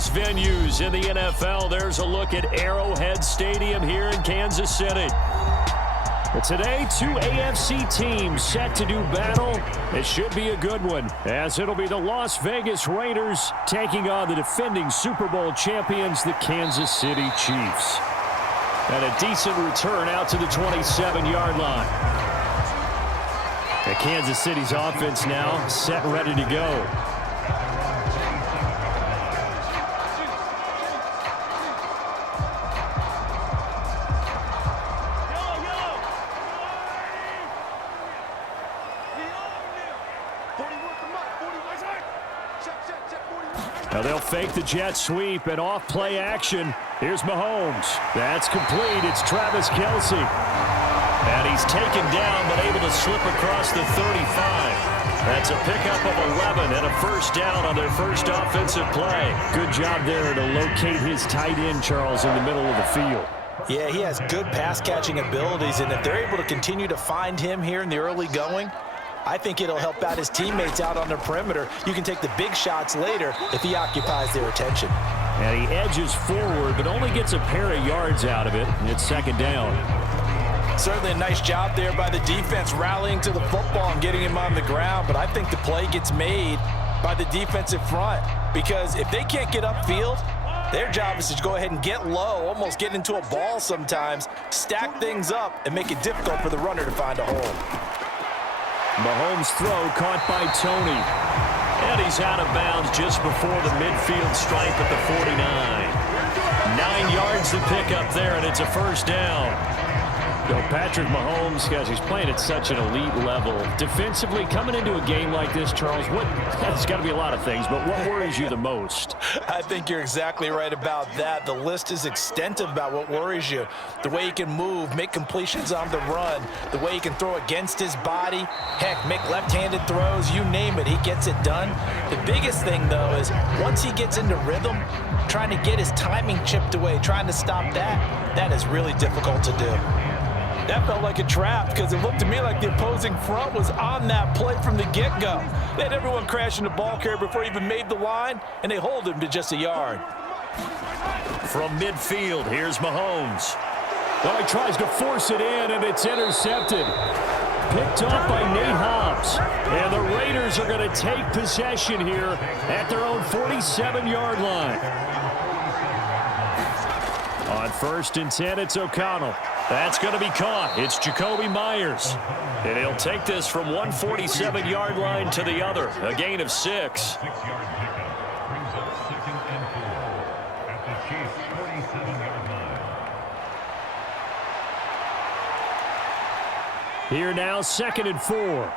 biggest venues in the NFL. There's a look at Arrowhead Stadium here in Kansas City. But today, two AFC teams set to do battle. It should be a good one, as it'll be the Las Vegas Raiders taking on the defending Super Bowl champions, the Kansas City Chiefs. And a decent return out to the 27-yard line. And Kansas City's offense now set and ready to go. Now they'll fake the jet sweep and off play action. Here's Mahomes. That's complete. It's Travis Kelce. And he's taken down but able to slip across the 35. That's a pickup of 11 and a first down on their first offensive play. Good job there to locate his tight end, Charles, in the middle of the field. Yeah, he has good pass-catching abilities, and if they're able to continue to find him here in the early going, I think it'll help out his teammates out on the perimeter. You can take the big shots later if he occupies their attention. And he edges forward, but only gets a pair of yards out of it. It's second down. Certainly a nice job there by the defense rallying to the football and getting him on the ground, but I think the play gets made by the defensive front, because if they can't get upfield, their job is to go ahead and get low, almost get into a ball sometimes, stack things up, and make it difficult for the runner to find a hole. Mahomes' throw caught by Tony. And he's out of bounds just before the midfield stripe at the 49. 9 yards to pick up there, and it's a first down. So Patrick Mahomes, guys, he's playing at such an elite level. Defensively, coming into a game like this, Charles, there's got to be a lot of things, but what worries you the most? I think you're exactly right about that. The list is extensive about what worries you. The way he can move, make completions on the run, the way he can throw against his body, heck, make left-handed throws, you name it, he gets it done. The biggest thing, though, is once he gets into rhythm, trying to get his timing chipped away, trying to stop that is really difficult to do. That felt like a trap, because it looked to me like the opposing front was on that play from the get-go. They had everyone crashing the ball carrier before he even made the line, and they hold him to just a yard. From midfield, here's Mahomes. Well, he tries to force it in, and it's intercepted. Picked off by Nate Hobbs. And the Raiders are going to take possession here at their own 47-yard line. On 1st and 10, it's O'Connell. That's going to be caught. It's Jacoby Myers. And he'll take this from 147-yard line to the other. A gain of 6. Here now, 2nd and 4.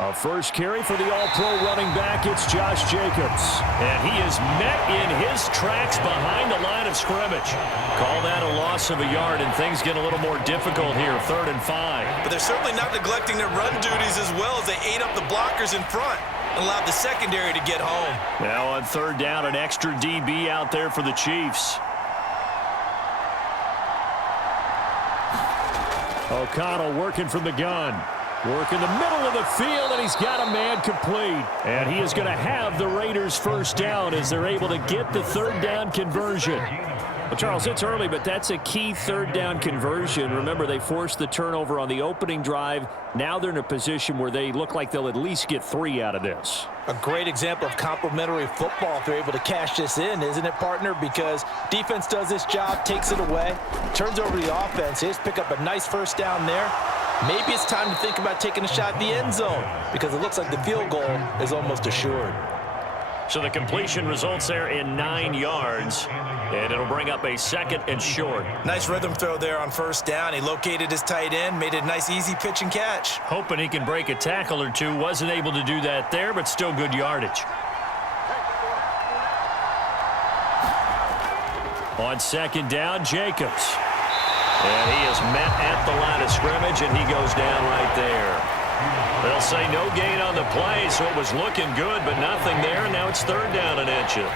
A first carry for the all-pro running back, it's Josh Jacobs. And he is met in his tracks behind the line of scrimmage. Call that a loss of a yard, and things get a little more difficult here, 3rd and 5. But they're certainly not neglecting their run duties as well, as they ate up the blockers in front and allowed the secondary to get home. Now on 3rd down, an extra DB out there for the Chiefs. O'Connell working from the gun. Work in the middle of the field, and he's got a man complete. And he is going to have the Raiders first down as they're able to get the 3rd down conversion. Well, Charles, it's early, but that's a key 3rd down conversion. Remember, they forced the turnover on the opening drive. Now they're in a position where they look like they'll at least get 3 out of this. A great example of complementary football if they're able to cash this in, isn't it, partner? Because defense does this job, takes it away, turns over the offense. Here's pick up a nice first down there. Maybe it's time to think about taking a shot at the end zone, because it looks like the field goal is almost assured. So the completion results there in 9 yards, and it'll bring up a 2nd and short. Nice rhythm throw there on 1st down. He located his tight end, made it a nice easy pitch and catch. Hoping he can break a tackle or two. Wasn't able to do that there, but still good yardage. On 2nd down, Jacobs. And he is met at the line of scrimmage, and he goes down right there. They'll say no gain on the play, so it was looking good, but nothing there. Now it's 3rd down and inches.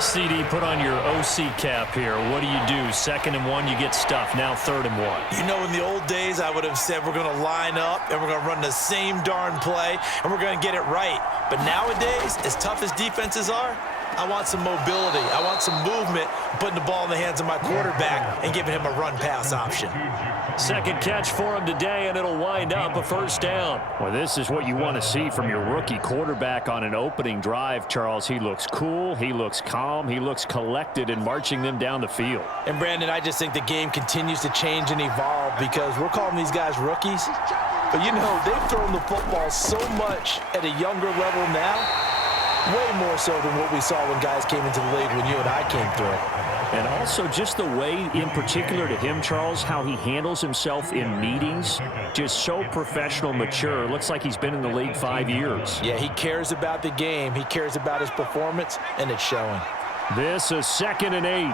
CD, put on your OC cap here. What do? 2nd and 1, you get stuffed. Now 3rd and 1. You know, in the old days, I would have said we're going to line up and we're going to run the same darn play and we're going to get it right. But nowadays, as tough as defenses are, I want some mobility. I want some movement, putting the ball in the hands of my quarterback and giving him a run-pass option. Second catch for him today, and it'll wind up a 1st down. Well, this is what you want to see from your rookie quarterback on an opening drive, Charles. He looks cool. He looks calm. He looks collected in marching them down the field. And, Brandon, I just think the game continues to change and evolve because we're calling these guys rookies. But, you know, they've thrown the football so much at a younger level now. Way more so than what we saw when guys came into the league when you and I came through. And also just the way, in particular to him, Charles, how he handles himself in meetings. Just so professional, mature. Looks like he's been in the league 5 years. Yeah, he cares about the game. He cares about his performance, and it's showing. This is 2nd and 8.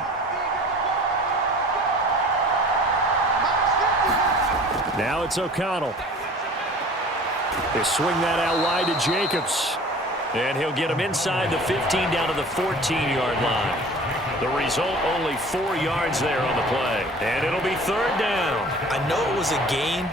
Now it's O'Connell. They swing that out wide to Jacobs. And he'll get him inside the 15 down to the 14-yard line. The result, only 4 yards there on the play. And it'll be 3rd down. I know it was a gain,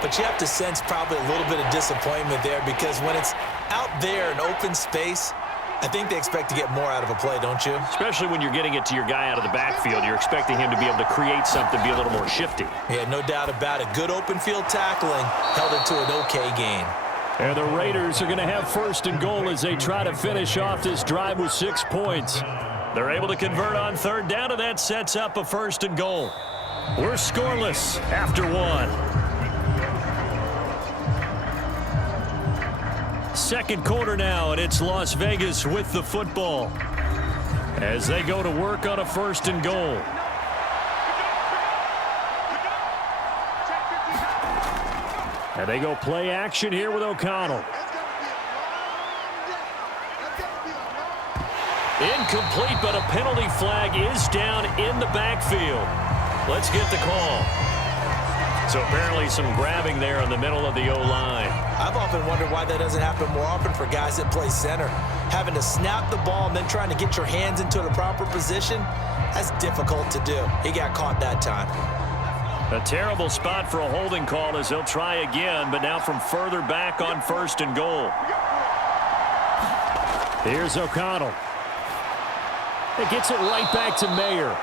but you have to sense probably a little bit of disappointment there because when it's out there in open space, I think they expect to get more out of a play, don't you? Especially when you're getting it to your guy out of the backfield. You're expecting him to be able to create something, be a little more shifty. Yeah, no doubt about it. Good open field tackling held it to an okay gain. And the Raiders are going to have 1st and goal as they try to finish off this drive with 6 points. They're able to convert on 3rd down, and that sets up a 1st and goal. We're scoreless after 1. 2nd quarter now, and it's Las Vegas with the football as they go to work on a 1st and goal. And they go play action here with O'Connell. Incomplete, but a penalty flag is down in the backfield. Let's get the call. So apparently some grabbing there in the middle of the O-line. I've often wondered why that doesn't happen more often for guys that play center. Having to snap the ball and then trying to get your hands into the proper position, that's difficult to do. He got caught that time. A terrible spot for a holding call as they'll try again, but now from further back on 1st and goal. Here's O'Connell. It gets it right back to Mayer.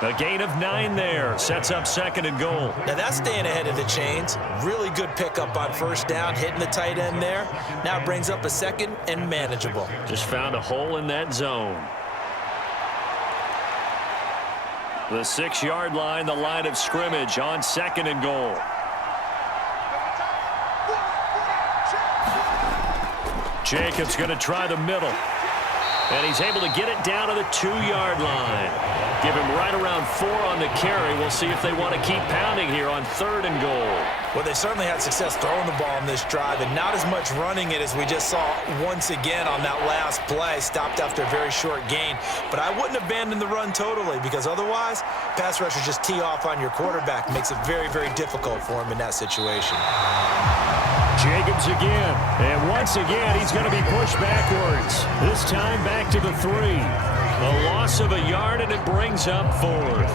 A gain of 9 there. Sets up 2nd and goal. Now that's staying ahead of the chains. Really good pickup on 1st down, hitting the tight end there. Now it brings up a 2nd and manageable. Just found a hole in that zone. The 6-yard line, the line of scrimmage on 2nd and goal. Jacobs going to try the middle. And he's able to get it down to the 2-yard line. Give him right around 4 on the carry. We'll see if they want to keep pounding here on 3rd and goal. Well, they certainly had success throwing the ball in this drive and not as much running it as we just saw once again on that last play. Stopped after a very short gain. But I wouldn't abandon the run totally because otherwise, pass rushers just tee off on your quarterback. Makes it very, very difficult for him in that situation. Jacobs again. And once again, he's going to be pushed backwards. This time back to the 3. A loss of a yard, and it brings up 4th.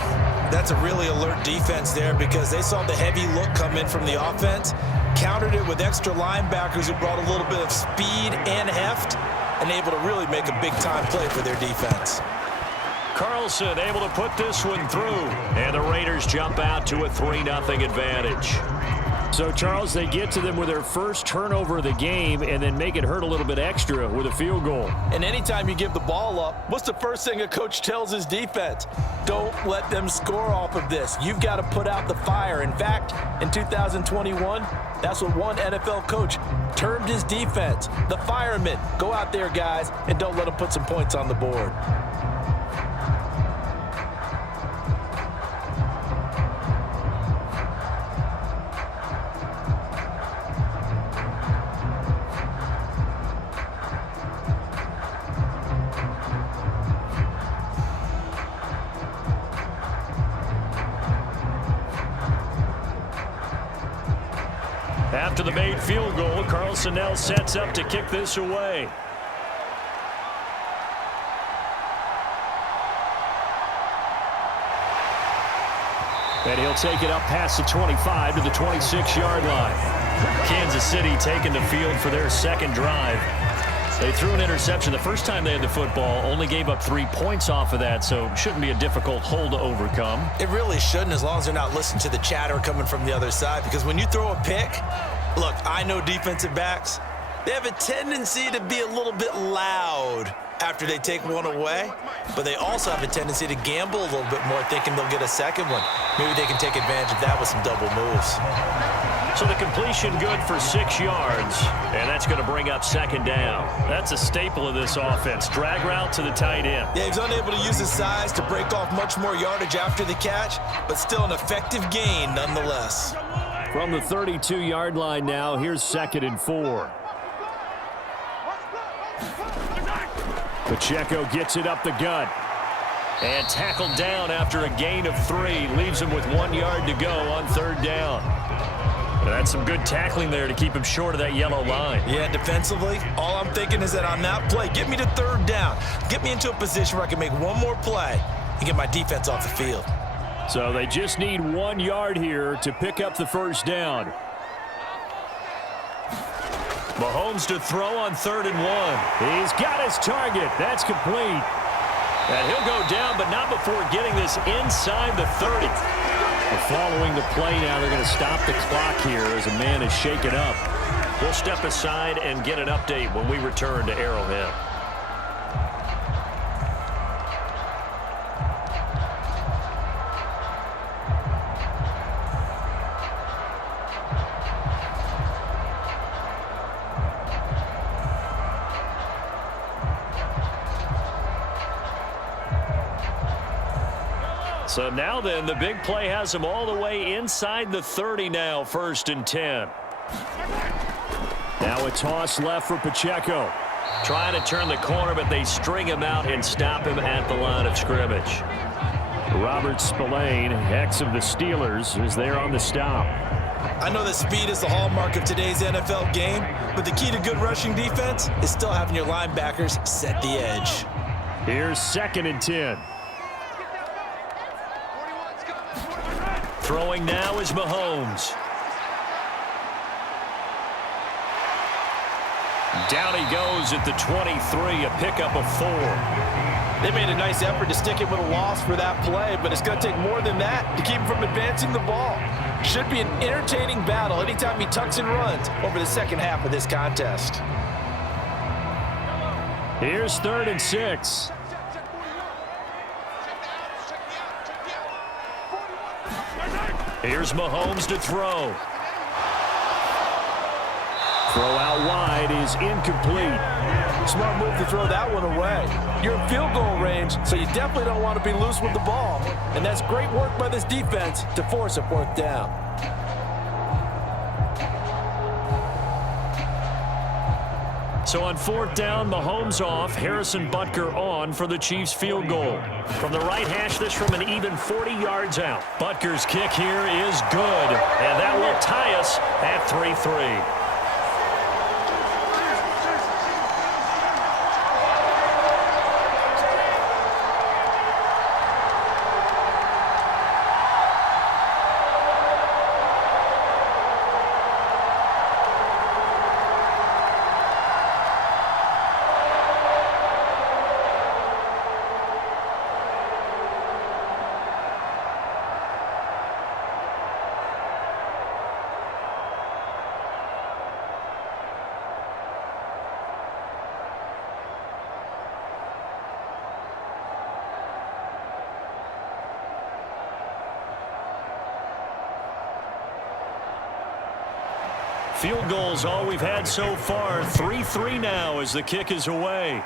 That's a really alert defense there because they saw the heavy look come in from the offense, countered it with extra linebackers who brought a little bit of speed and heft, and able to really make a big-time play for their defense. Carlson able to put this one through, and the Raiders jump out to a 3-0 advantage. So, Charles, they get to them with their first turnover of the game and then make it hurt a little bit extra with a field goal. And anytime you give the ball up, what's the first thing a coach tells his defense? Don't let them score off of this. You've got to put out the fire. In fact, in 2021, that's what one NFL coach termed his defense. The firemen. Go out there, guys, and don't let them put some points on the board. After the made field goal, Carlson now sets up to kick this away. And he'll take it up past the 25 to the 26-yard line. Kansas City taking the field for their second drive. They threw an interception the first time they had the football, only gave up 3 points off of that, so it shouldn't be a difficult hole to overcome. It really shouldn't, as long as they're not listening to the chatter coming from the other side, because when you throw a pick, look, I know defensive backs, they have a tendency to be a little bit loud after they take one away, but they also have a tendency to gamble a little bit more, thinking they'll get a second one. Maybe they can take advantage of that with some double moves. So the completion good for 6 yards, and that's going to bring up second down. That's a staple of this offense. Drag route to the tight end. Yeah, he's unable to use his size to break off much more yardage after the catch, but still an effective gain nonetheless. From the 32-yard line now, here's 2nd and 4. Pacheco gets it up the gut. And tackled down after a gain of 3. Leaves him with 1 yard to go on 3rd down. That's some good tackling there to keep him short of that yellow line. Yeah, defensively, all I'm thinking is that on that play, get me to 3rd down. Get me into a position where I can make one more play and get my defense off the field. So they just need 1 yard here to pick up the first down. Mahomes to throw on 3rd and 1. He's got his target. That's complete. And he'll go down, but not before getting this inside the 30. Following the play now, they're going to stop the clock here as a man is shaken up. We'll step aside and get an update when we return to Arrowhead. So now then, the big play has him all the way inside the 30 now, 1st and 10. Now a toss left for Pacheco. Trying to turn the corner, but they string him out and stop him at the line of scrimmage. Robert Spillane, ex of the Steelers, is there on the stop. I know that speed is the hallmark of today's NFL game, but the key to good rushing defense is still having your linebackers set the edge. Here's 2nd and 10. Throwing now is Mahomes. Down he goes at the 23, a pickup of 4. They made a nice effort to stick him with a loss for that play, but it's going to take more than that to keep him from advancing the ball. Should be an entertaining battle anytime he tucks and runs over the second half of this contest. Here's 3rd and 6. Here's Mahomes to throw. Throw out wide is incomplete. Smart move to throw that one away. You're in field goal range, so you definitely don't want to be loose with the ball. And that's great work by this defense to force a 4th down. So on 4th down, Mahomes off, Harrison Butker on for the Chiefs field goal. From the right hash, this from an even 40 yards out. Butker's kick here is good, and that will tie us at 3-3. Field goals all we've had so far. 3-3 now as the kick is away.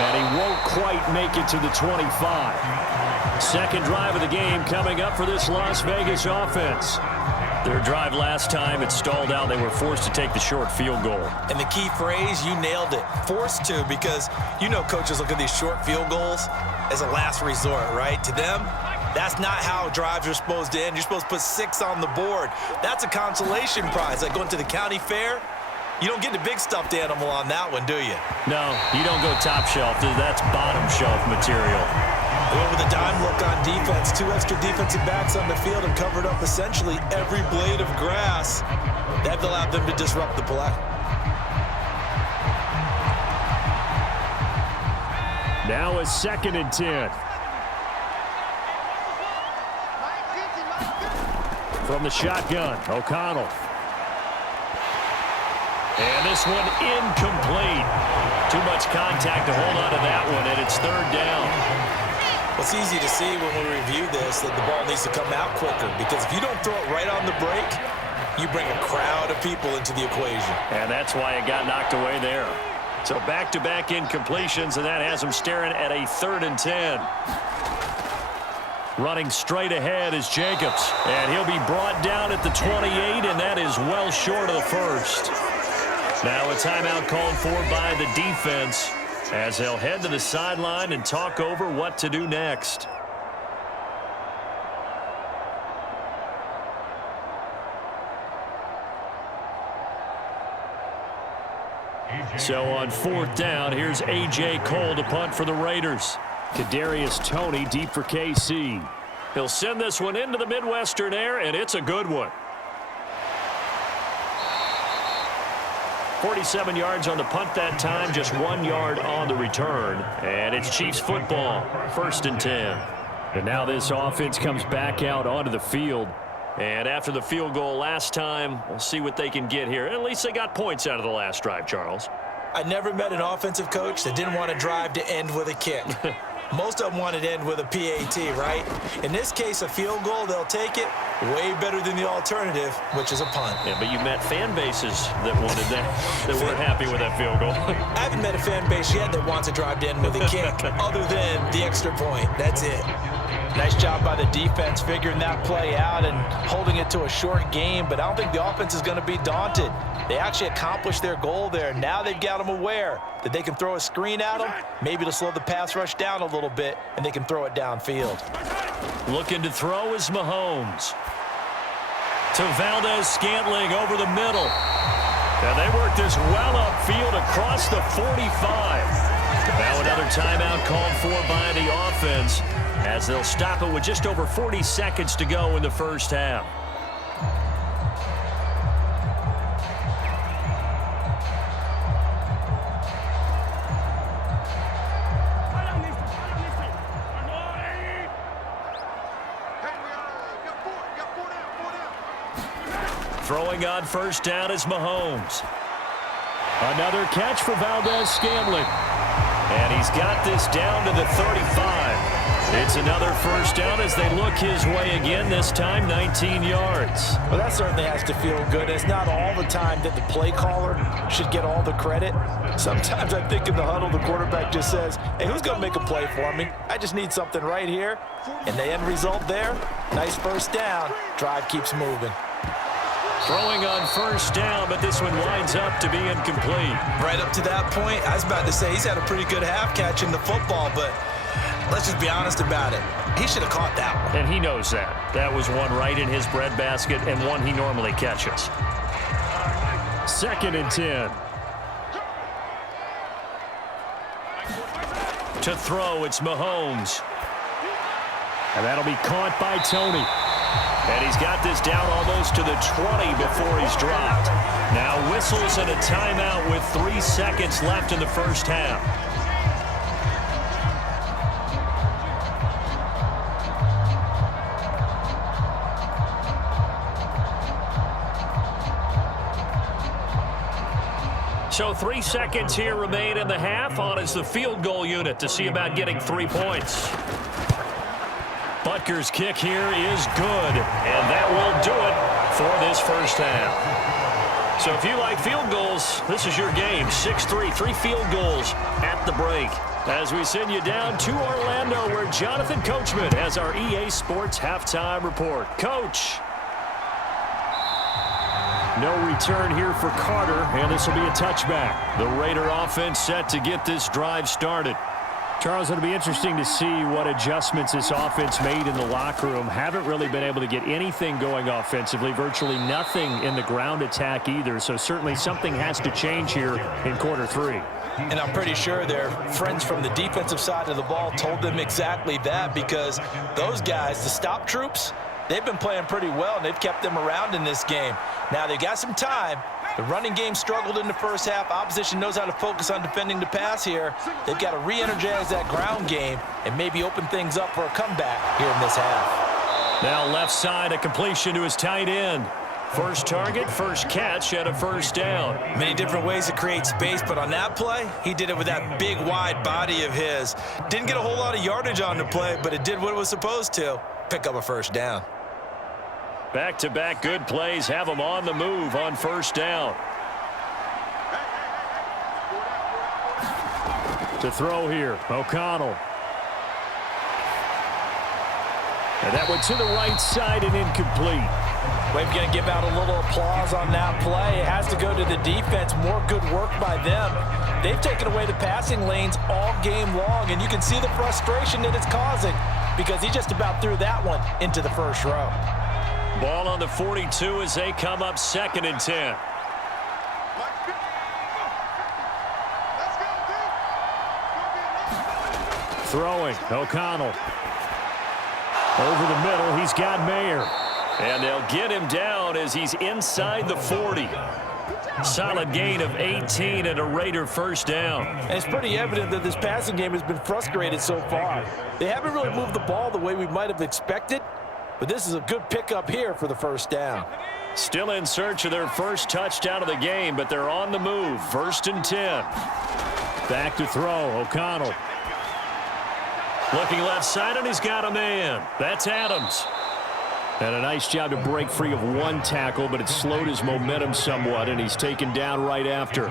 And he won't quite make it to the 25. Second drive of the game coming up for this Las Vegas offense. Their drive last time, it stalled out. They were forced to take the short field goal. And the key phrase, you nailed it. Forced to, because you know coaches look at these short field goals as a last resort, right? To them, that's not how drives are supposed to end. You're supposed to put 6 on the board. That's a consolation prize, like going to the county fair. You don't get the big stuffed animal on that one, do you? No, you don't go top shelf. That's bottom shelf material. With a dime look on defense, 2 extra defensive backs on the field and covered up essentially every blade of grass. That allowed them to disrupt the play. Now a 2nd and 10. From the shotgun, O'Connell. And this one incomplete. Too much contact to hold on to that one, and it's 3rd down. Well, it's easy to see when we review this that the ball needs to come out quicker, because if you don't throw it right on the break, you bring a crowd of people into the equation. And that's why it got knocked away there. So back-to-back incompletions, and that has him staring at a 3rd and 10. Running straight ahead is Jacobs, and he'll be brought down at the 28, and that is well short of the first. Now a timeout called for by the defense as they'll head to the sideline and talk over what to do next. So on 4th down, here's A.J. Cole to punt for the Raiders. Kadarius Toney deep for KC. He'll send this one into the Midwestern air, and it's a good one. 47 yards on the punt that time, just 1 yard on the return. And it's Chiefs football, 1st and 10. And now this offense comes back out onto the field. And after the field goal last time, we'll see what they can get here. At least they got points out of the last drive, Charles. I never met an offensive coach that didn't want to drive to end with a kick. Most of them wanted to end with a PAT, right? In this case, a field goal, they'll take it. Way better than the alternative, which is a punt. Yeah, but you met fan bases that wanted that, that weren't happy with that field goal. I haven't met a fan base yet that wants to drive to end with a kick, other than the extra point. That's it. Nice job by the defense figuring that play out and holding it to a short game, but I don't think the offense is going to be daunted. They actually accomplished their goal there. Now they've got them aware that they can throw a screen at them, maybe to slow the pass rush down a little bit, and they can throw it downfield. Looking to throw is Mahomes. To Valdez-Scantling over the middle. And they work this well upfield across the 45. Now another timeout called for by the offense as they'll stop it with just over 40 seconds to go in the first half. Throwing on 1st down is Mahomes. Another catch for Valdez-Scantling. And he's got this down to the 35. It's another 1st down as they look his way again, this time 19 yards. Well, that certainly has to feel good. It's not all the time that the play caller should get all the credit. Sometimes I think in the huddle, the quarterback just says, hey, who's going to make a play for me? I just need something right here. And the end result there, nice 1st down. Drive keeps moving. Throwing on 1st down, but this one winds up to be incomplete. Right up to that point, I was about to say he's had a pretty good half catching the football, but let's just be honest about it. He should have caught that one. And he knows that. That was one right in his breadbasket and one he normally catches. 2nd and 10. To throw, it's Mahomes. And that'll be caught by Toney. And he's got this down almost to the 20 before he's dropped. Now whistles and a timeout with 3 seconds left in the first half. So 3 seconds here remain in the half. On is the field goal unit to see about getting 3 points. Butker's kick here is good, and that will do it for this first half. So if you like field goals, this is your game. 6-3, 3 field goals at the break. As we send you down to Orlando, where Jonathan Coachman has our EA Sports halftime report. Coach. No return here for Carter, and this will be a touchback. The Raider offense set to get this drive started. Charles, it'll be interesting to see what adjustments this offense made in the locker room. Haven't really been able to get anything going offensively, virtually nothing in the ground attack either. So certainly something has to change here in quarter three. And I'm pretty sure their friends from the defensive side of the ball told them exactly that, because those guys, the stop troops, they've been playing pretty well, and they've kept them around in this game. Now, they've got some time. The running game struggled in the first half. Opposition knows how to focus on defending the pass here. They've got to re-energize that ground game and maybe open things up for a comeback here in this half. Now left side, a completion to his tight end. First target, first catch, and a first down. Many different ways to create space, but on that play, he did it with that big, wide body of his. Didn't get a whole lot of yardage on the play, but it did what it was supposed to. Pick up a first down. Back-to-back good plays have them on the move on first down. To throw here, O'Connell. And that went to the right side and incomplete. We're going to give out a little applause on that play. It has to go to the defense. More good work by them. They've taken away the passing lanes all game long, and you can see the frustration that it's causing, because he just about threw that one into the first row. Ball on the 42 as they come up 2nd and 10. Throwing, O'Connell. Over the middle, he's got Mayer. And they'll get him down as he's inside the 40. Solid gain of 18 and a Raider first down. And it's pretty evident that this passing game has been frustrated so far. They haven't really moved the ball the way we might have expected, but this is a good pickup here for the first down. Still in search of their first touchdown of the game, but they're on the move. 1st and 10. Back to throw, O'Connell. Looking left side, and he's got a man. That's Adams. And a nice job to break free of one tackle, but it slowed his momentum somewhat, and he's taken down right after.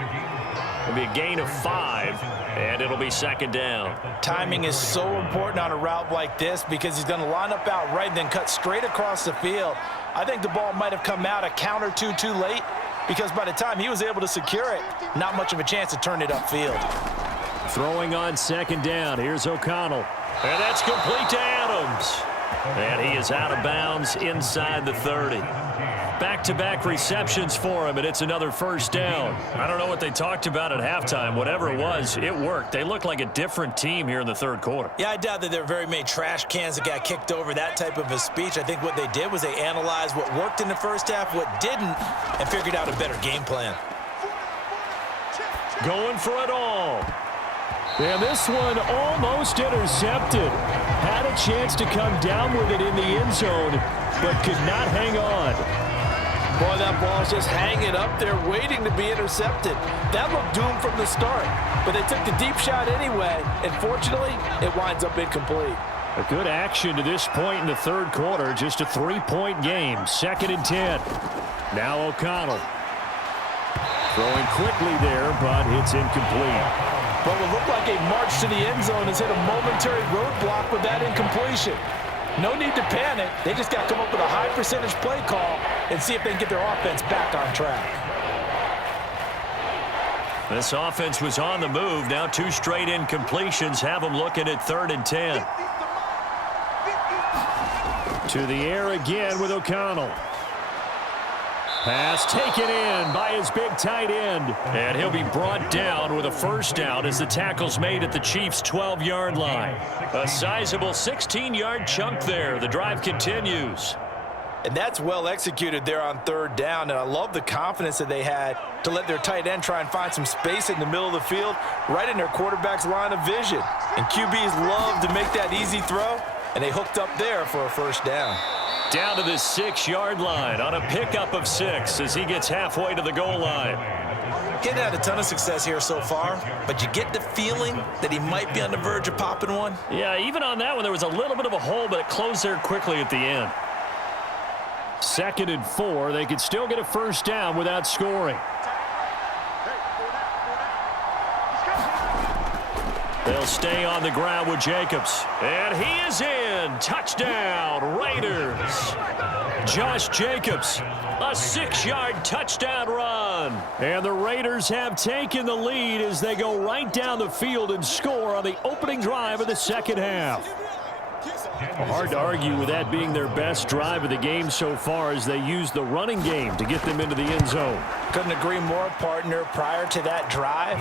It'll be a gain of 5, and it'll be 2nd down. Timing is so important on a route like this, because he's going to line up out right and then cut straight across the field. I think the ball might have come out a count or two too late, because by the time he was able to secure it, not much of a chance to turn it upfield. Throwing on 2nd down. Here's O'Connell. And that's complete to Adams. And he is out of bounds inside the 30. Back-to-back receptions for him, and it's another first down. I don't know what they talked about at halftime. Whatever it was, it worked. They look like a different team here in the 3rd quarter. Yeah, I doubt that there are very many trash cans that got kicked over, that type of a speech. I think what they did was they analyzed what worked in the first half, what didn't, and figured out a better game plan. Going for it all. And this one almost intercepted. Had a chance to come down with it in the end zone, but could not hang on. Boy, that ball's just hanging up there waiting to be intercepted. That looked doomed from the start, but they took the deep shot anyway, and fortunately, it winds up incomplete. A good action to this point in the 3rd quarter. Just a 3-point game. 2nd and 10. Now O'Connell. Throwing quickly there, but it's incomplete. What would look like a march to the end zone has hit a momentary roadblock with that incompletion. No need to panic. They just got to come up with a high percentage play call and see if they can get their offense back on track. This offense was on the move. Now 2 straight incompletions have them looking at 3rd and 10. To the air again with O'Connell. Pass taken in by his big tight end. And he'll be brought down with a first down as the tackle's made at the Chiefs' 12-yard line. A sizable 16-yard chunk there. The drive continues. And that's well executed there on 3rd down. And I love the confidence that they had to let their tight end try and find some space in the middle of the field, right in their quarterback's line of vision. And QBs love to make that easy throw, and they hooked up there for a first down. Down to the 6-yard line on a pickup of 6 as he gets halfway to the goal line. Getting had a ton of success here so far, but you get the feeling that he might be on the verge of popping one. Yeah, even on that one, there was a little bit of a hole, but it closed there quickly at the end. 2nd and 4. They could still get a first down without scoring. They'll stay on the ground with Jacobs. And he is in. Touchdown, Raiders. Josh Jacobs, a 6-yard touchdown run. run. And the Raiders have taken the lead as they go right down the field and score on the opening drive of the second half. Hard to argue with that being their best drive of the game so far as they use the running game to get them into the end zone. Couldn't agree more, partner. Prior to that drive,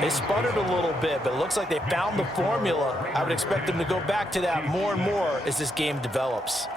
they sputtered a little bit, but it looks like they found the formula. I would expect them to go back to that more and more as this game develops.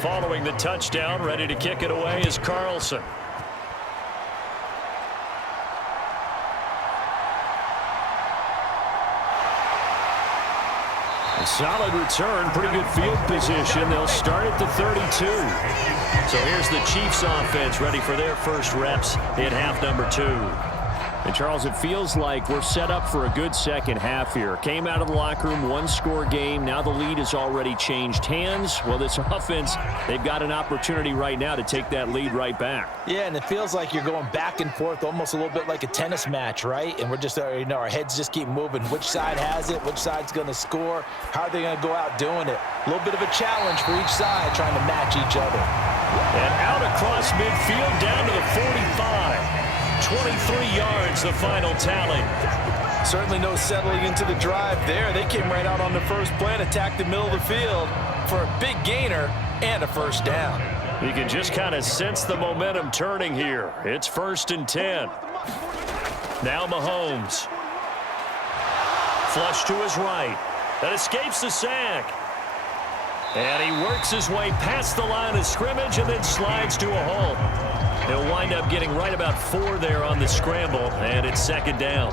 Following the touchdown, ready to kick it away is Carlson. A solid return, pretty good field position. They'll start at the 32. So here's the Chiefs offense ready for their first reps in half number 2. And, Charles, it feels like we're set up for a good second half here. Came out of the locker room, one-score game. Now the lead has already changed hands. Well, this offense, they've got an opportunity right now to take that lead right back. Yeah, and it feels like you're going back and forth almost a little bit like a tennis match, right? And we're just, our heads just keep moving. Which side has it? Which side's going to score? How are they going to go out doing it? A little bit of a challenge for each side trying to match each other. And out across midfield down to the 45. 23 yards, the final tally. Certainly no settling into the drive there. They came right out on the first play and attacked the middle of the field for a big gainer and a first down. You can just kind of sense the momentum turning here. It's 1st and 10. Now Mahomes. Flush to his right. That escapes the sack. And he works his way past the line of scrimmage and then slides to a halt. He'll wind up getting right about 4 there on the scramble, and it's 2nd down.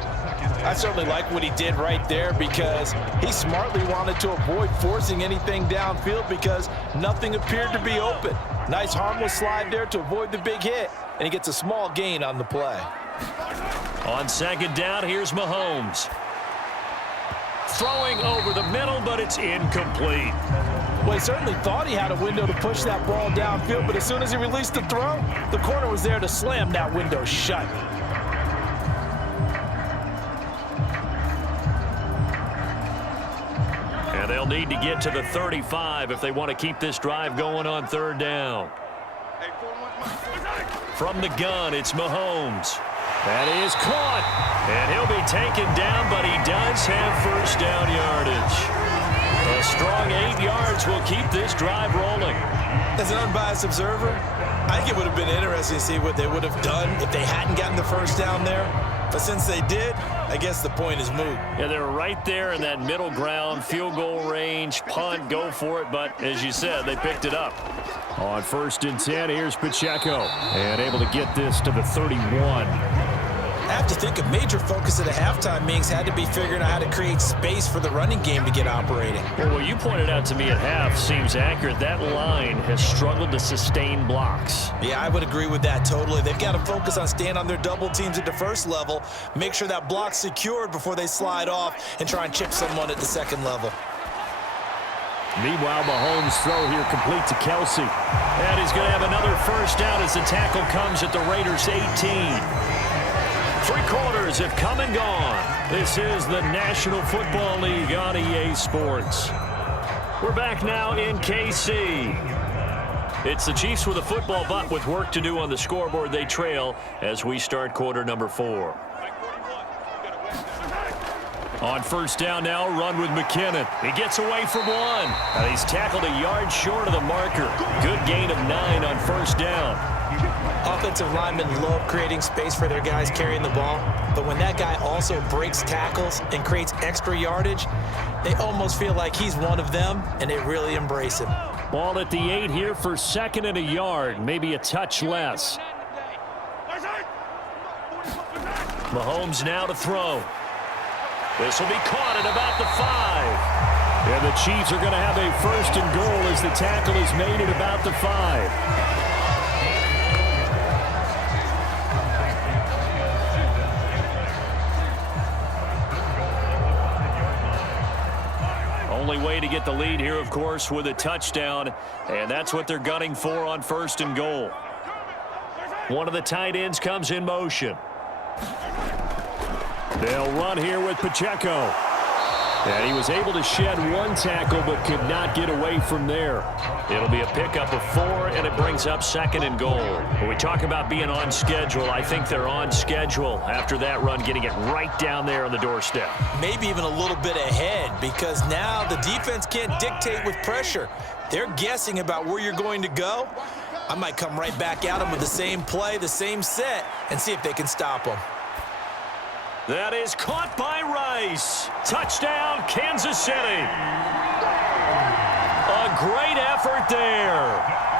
I certainly like what he did right there because he smartly wanted to avoid forcing anything downfield because nothing appeared to be open. Nice harmless slide there to avoid the big hit, and he gets a small gain on the play. On 2nd down, here's Mahomes. Throwing over the middle, but it's incomplete. Well, he certainly thought he had a window to push that ball downfield, but as soon as he released the throw, the corner was there to slam that window shut. And they'll need to get to the 35 if they want to keep this drive going on 3rd down. From the gun, it's Mahomes. That is caught. And he'll be taken down, but he does have first down yardage. A strong 8 yards will keep this drive rolling. As an unbiased observer, I think it would have been interesting to see what they would have done if they hadn't gotten the first down there. But since they did, I guess the point is moot. Yeah, they're right there in that middle ground, field goal range, punt, go for it. But as you said, they picked it up. On 1st and 10, here's Pacheco. And able to get this to the 31. I have to think a major focus at a halftime meetings had to be figuring out how to create space for the running game to get operating. Well, what you pointed out to me at half seems accurate. That line has struggled to sustain blocks. Yeah, I would agree with that totally. They've got to focus on staying on their double teams at the first level, make sure that block's secured before they slide off and try and chip someone at the second level. Meanwhile, Mahomes' throw here complete to Kelsey. And he's going to have another first down as the tackle comes at the Raiders' 18. 3 quarters have come and gone. This is the National Football League on EA Sports. We're back now in KC. It's the Chiefs with a football, but with work to do on the scoreboard. They trail as we start quarter number 4. On 1st down now, run with McKinnon. He gets away from 1. And he's tackled a yard short of the marker. Good gain of 9 on 1st down. Offensive linemen love creating space for their guys carrying the ball, but when that guy also breaks tackles and creates extra yardage, they almost feel like he's one of them, and they really embrace him. Ball at the 8 here for 2nd and a yard, maybe a touch less. Mahomes now to throw. This will be caught at about the 5. And the Chiefs are going to have a first and goal as the tackle is made at about the 5. Only way to get the lead here, of course, with a touchdown, and that's what they're gunning for on first and goal. One of the tight ends comes in motion. They'll run here with Pacheco. And he was able to shed one tackle but could not get away from there. It'll be a pickup of 4, and it brings up second and goal. When we talk about being on schedule, I think they're on schedule after that run, getting it right down there on the doorstep. Maybe even a little bit ahead, because now the defense can't dictate with pressure. They're guessing about where you're going to go. I might come right back at them with the same play, the same set, and see if they can stop them. That is caught by Rice. Touchdown, Kansas City. A great effort there.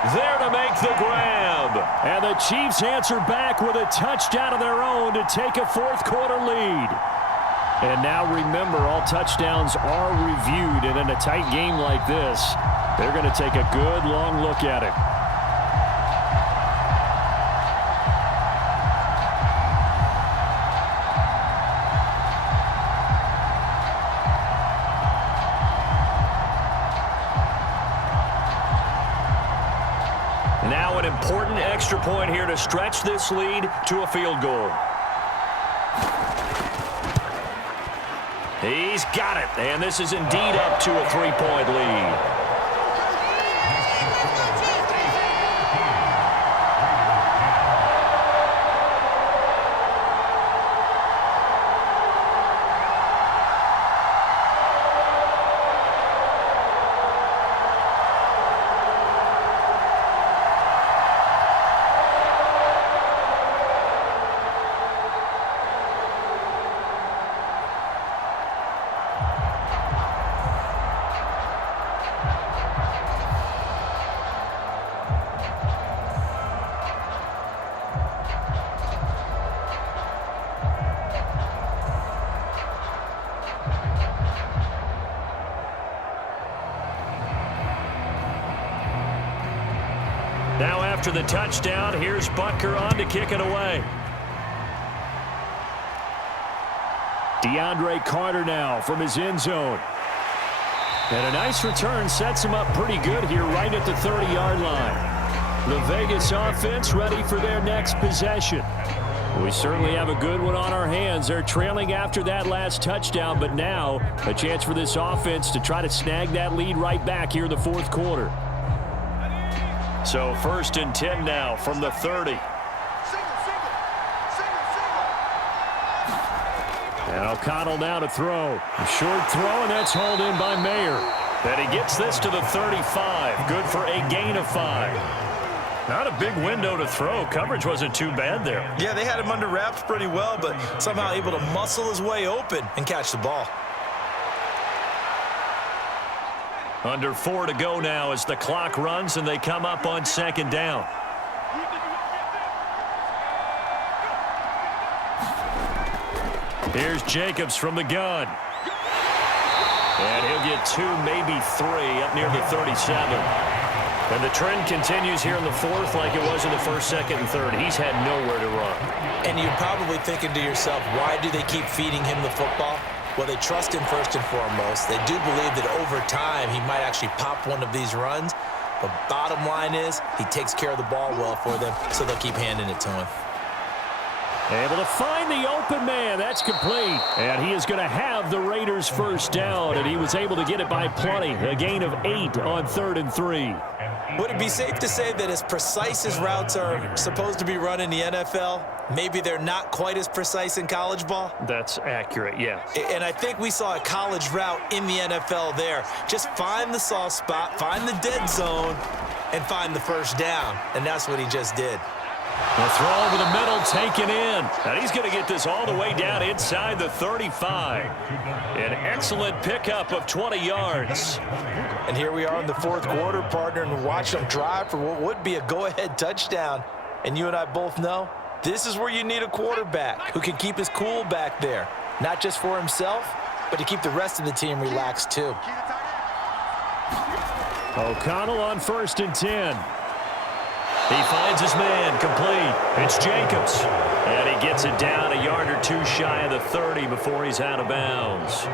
There to make the grab. And the Chiefs answer back with a touchdown of their own to take a fourth-quarter lead. And now remember, all touchdowns are reviewed. And in a tight game like this, they're going to take a good long look at it. Now an important extra point here to stretch this lead to a field goal. He's got it, and this is indeed up to a 3-point lead. Now after the touchdown, here's Butker on to kick it away. DeAndre Carter now from his end zone. And a nice return sets him up pretty good here right at the 30-yard line. The Vegas offense ready for their next possession. We certainly have a good one on our hands. They're trailing after that last touchdown, but now a chance for this offense to try to snag that lead right back here in the fourth quarter. So 1st and 10 now from the 30. And O'Connell now to throw. A short throw, and that's hauled in by Mayer. And he gets this to the 35. Good for a gain of 5. Not a big window to throw. Coverage wasn't too bad there. Yeah, they had him under wraps pretty well, but somehow able to muscle his way open and catch the ball. Under 4 to go now as the clock runs and they come up on 2nd down. Here's Jacobs from the gun. And he'll get 2, maybe 3 up near the 37. And the trend continues here in the 4th like it was in the 1st, 2nd, and 3rd. He's had nowhere to run. And you're probably thinking to yourself, why do they keep feeding him the football? Well, they trust him first and foremost. They do believe that over time he might actually pop one of these runs. But bottom line is he takes care of the ball well for them, so they'll keep handing it to him. Able to find the open man. That's complete. And he is going to have the Raiders first down, and he was able to get it by plenty. A gain of 8 on 3rd and 3. Would it be safe to say that as precise as routes are supposed to be run in the NFL, maybe they're not quite as precise in college ball? That's accurate, yeah. And I think we saw a college route in the NFL there. Just find the soft spot, find the dead zone, and find the first down. And that's what he just did. The throw over the middle taken in. And he's going to get this all the way down inside the 35. An excellent pickup of 20 yards. And here we are in the 4th quarter, partner, and watch them drive for what would be a go-ahead touchdown. And you and I both know This is where you need a quarterback who can keep his cool back there. Not just for himself, but to keep the rest of the team relaxed too. O'Connell on 1st and 10. He finds his man, complete. It's Jacobs. And he gets it down a yard or two shy of the 30 before he's out of bounds.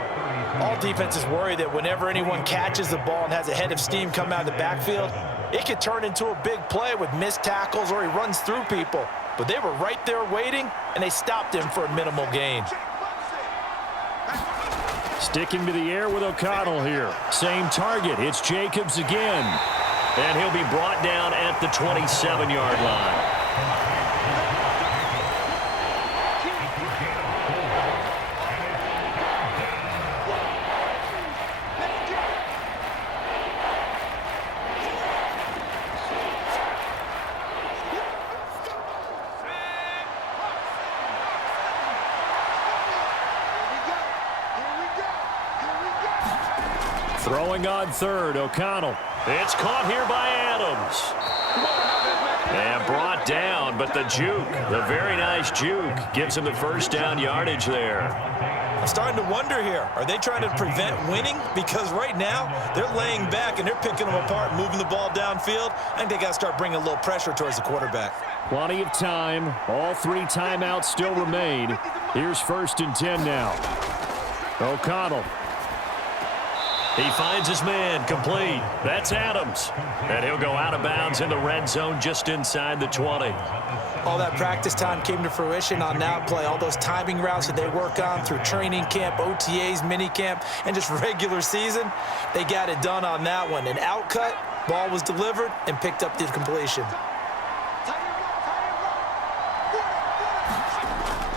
All defenses worry that whenever anyone catches the ball and has a head of steam come out of the backfield, it could turn into a big play with missed tackles or he runs through people. But they were right there waiting, and they stopped him for a minimal gain. Sticking to the air with O'Connell here. Same target. It's Jacobs again. And he'll be brought down at the 27-yard line. Throwing on 3rd, O'Connell. It's caught here by Adams. And brought down, but the juke, the very nice juke, gives him the first down yardage there. I'm starting to wonder here, are they trying to prevent winning? Because right now, they're laying back and they're picking them apart, moving the ball downfield. I think they got to start bringing a little pressure towards the quarterback. Plenty of time. All 3 timeouts still remain. Here's 1st and 10 now. O'Connell. He finds his man, complete. That's Adams. And he'll go out of bounds in the red zone just inside the 20. All that practice time came to fruition on that play. All those timing routes that they work on through training camp, OTAs, minicamp, and just regular season, they got it done on that one. An outcut, ball was delivered, and picked up the completion.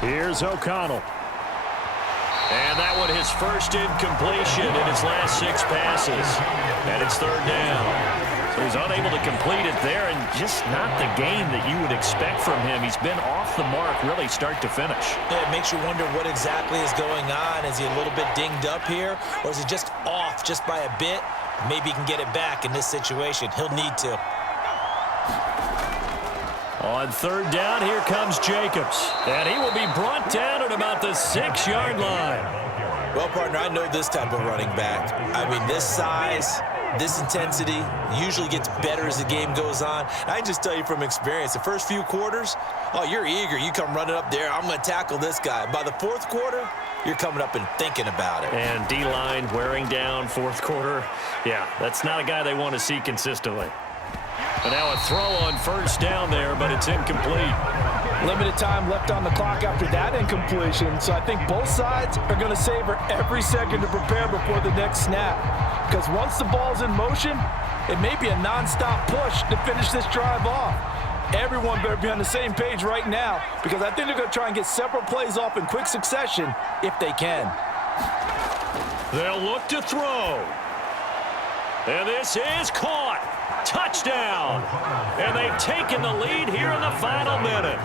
Here's O'Connell. And that one his first incompletion in his last 6 passes. And it's 3rd down. So he's unable to complete it there, and just not the game that you would expect from him. He's been off the mark really start to finish. Yeah, it makes you wonder what exactly is going on. Is he a little bit dinged up here, or is he just off just by a bit? Maybe he can get it back in this situation. He'll need to. On 3rd down, here comes Jacobs. And he will be brought down at about the 6-yard line. Well, partner, I know this type of running back. I mean, this size, this intensity usually gets better as the game goes on. I can just tell you from experience, the first few quarters, oh, you're eager. You come running up there, I'm going to tackle this guy. By the 4th quarter, you're coming up and thinking about it. And D-line wearing down 4th quarter. Yeah, that's not a guy they want to see consistently. And now a throw on 1st down there, but it's incomplete. Limited time left on the clock after that incompletion, so I think both sides are going to savor every second to prepare before the next snap. Because once the ball's in motion, it may be a nonstop push to finish this drive off. Everyone better be on the same page right now, because I think they're going to try and get several plays off in quick succession if they can. They'll look to throw. And this is caught. Touchdown. And they've taken the lead here in the final minute.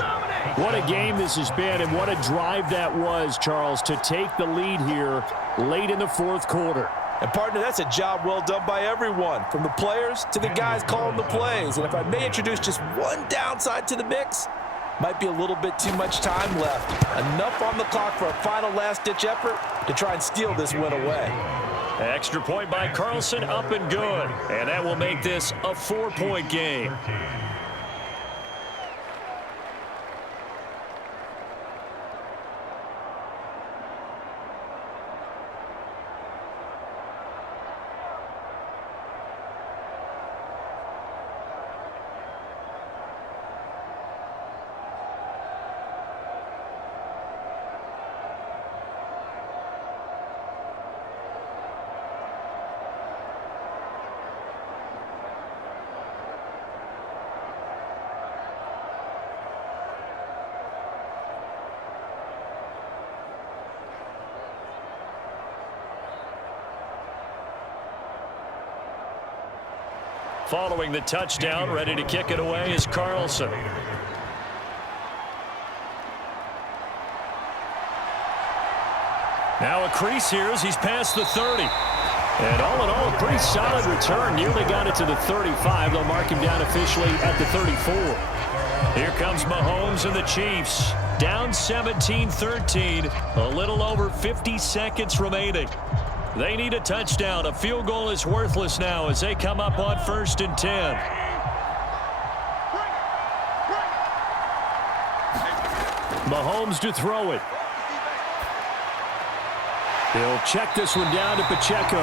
What a game this has been, and what a drive that was, Charles, to take the lead here late in the 4th quarter. And, partner, that's a job well done by everyone, from the players to the guys calling the plays. And if I may introduce just one downside to the mix, might be a little bit too much time left. Enough on the clock for a final last-ditch effort to try and steal this win away. Extra point by Carlson, up and good. And that will make this a 4-point game. Following the touchdown, ready to kick it away is Carlson. Now a crease here as he's past the 30. And all in all, a pretty solid return. Nearly got it to the 35. They'll mark him down officially at the 34. Here comes Mahomes and the Chiefs. Down 17-13. A little over 50 seconds remaining. They need a touchdown. A field goal is worthless now as they come up on 1st and 10. Mahomes to throw it. He'll check this one down to Pacheco.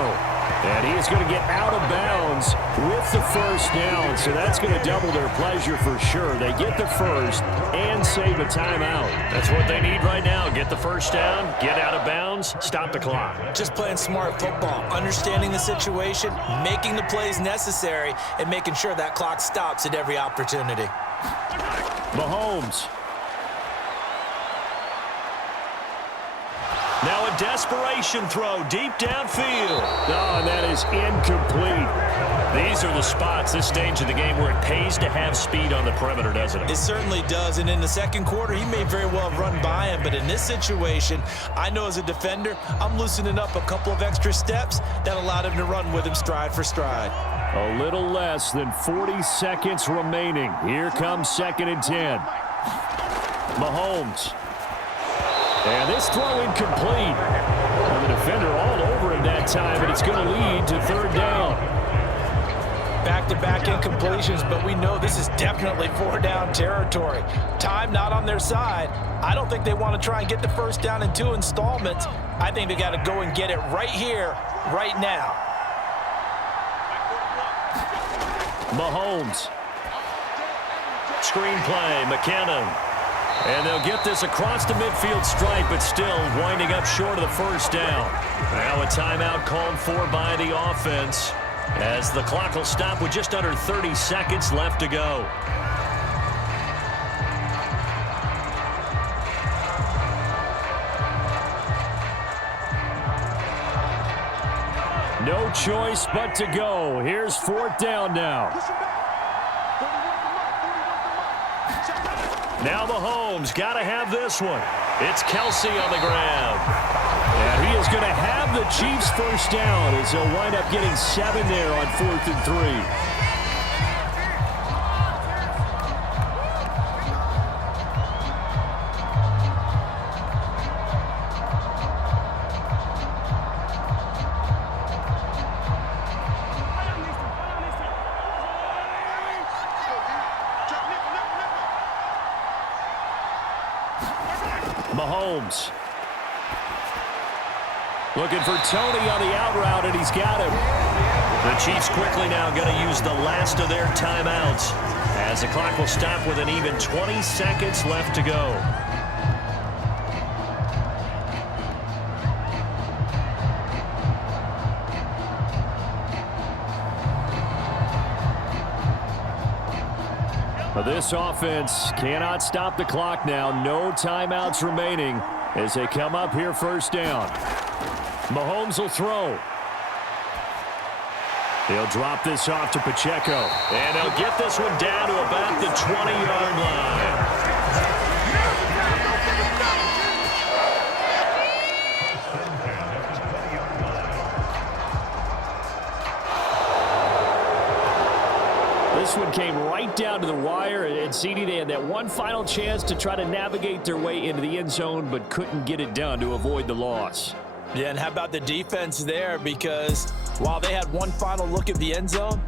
And he is going to get out of bounds with the first down. So that's going to double their pleasure for sure. They get the first and save a timeout. That's what they need right now. Get the first down, get out of bounds, stop the clock. Just playing smart football, understanding the situation, making the plays necessary, and making sure that clock stops at every opportunity. Mahomes. Now a desperation throw deep downfield. Oh, and that is incomplete. These are the spots, this stage of the game, where it pays to have speed on the perimeter, doesn't it? It certainly does, and in the second quarter, he may very well have run by him, but in this situation, I know as a defender, I'm loosening up a couple of extra steps that allowed him to run with him stride for stride. A little less than 40 seconds remaining. Here comes 2nd and 10. Mahomes. And this throw incomplete. And the defender all over him that time, and it's going to lead to 3rd down. Back-to-back incompletions, but we know this is definitely 4-down territory. Time not on their side. I don't think they want to try and get the first down in 2 installments. I think they got to go and get it right here, right now. Mahomes. Screenplay, McKinnon. And they'll get this across the midfield stripe, but still winding up short of the first down. Now a timeout called for by the offense, as the clock will stop with just under 30 seconds left to go. No choice but to go. Here's 4th down now. Now Mahomes got to have this one. It's Kelsey on the ground. And he is going to have the Chiefs first down as they'll wind up getting 7 there on 4th and 3. Mahomes. Looking for Tony on the out route, and he's got him. The Chiefs quickly now going to use the last of their timeouts, as the clock will stop with an even 20 seconds left to go. This offense cannot stop the clock now. No timeouts remaining as they come up here 1st down. Mahomes will throw. He'll drop this off to Pacheco. And he'll get this one down to about the 20-yard line. This one came right down to the wire, and CD, they had that one final chance to try to navigate their way into the end zone, but couldn't get it done to avoid the loss. Yeah, and how about the defense there? Because while they had one final look at the end zone,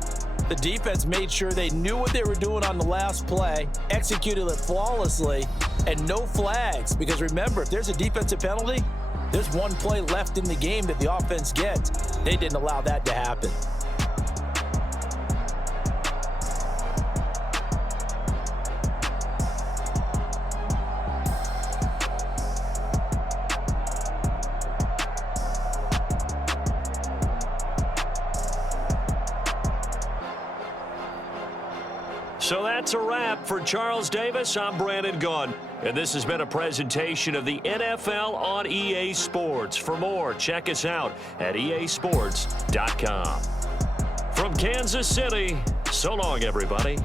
the defense made sure they knew what they were doing on the last play, executed it flawlessly, and no flags. Because remember, if there's a defensive penalty, there's one play left in the game that the offense gets. They didn't allow that to happen. So that's a wrap for Charles Davis. I'm Brandon Gunn, and this has been a presentation of the NFL on EA Sports. For more, check us out at easports.com. From Kansas City, so long, everybody.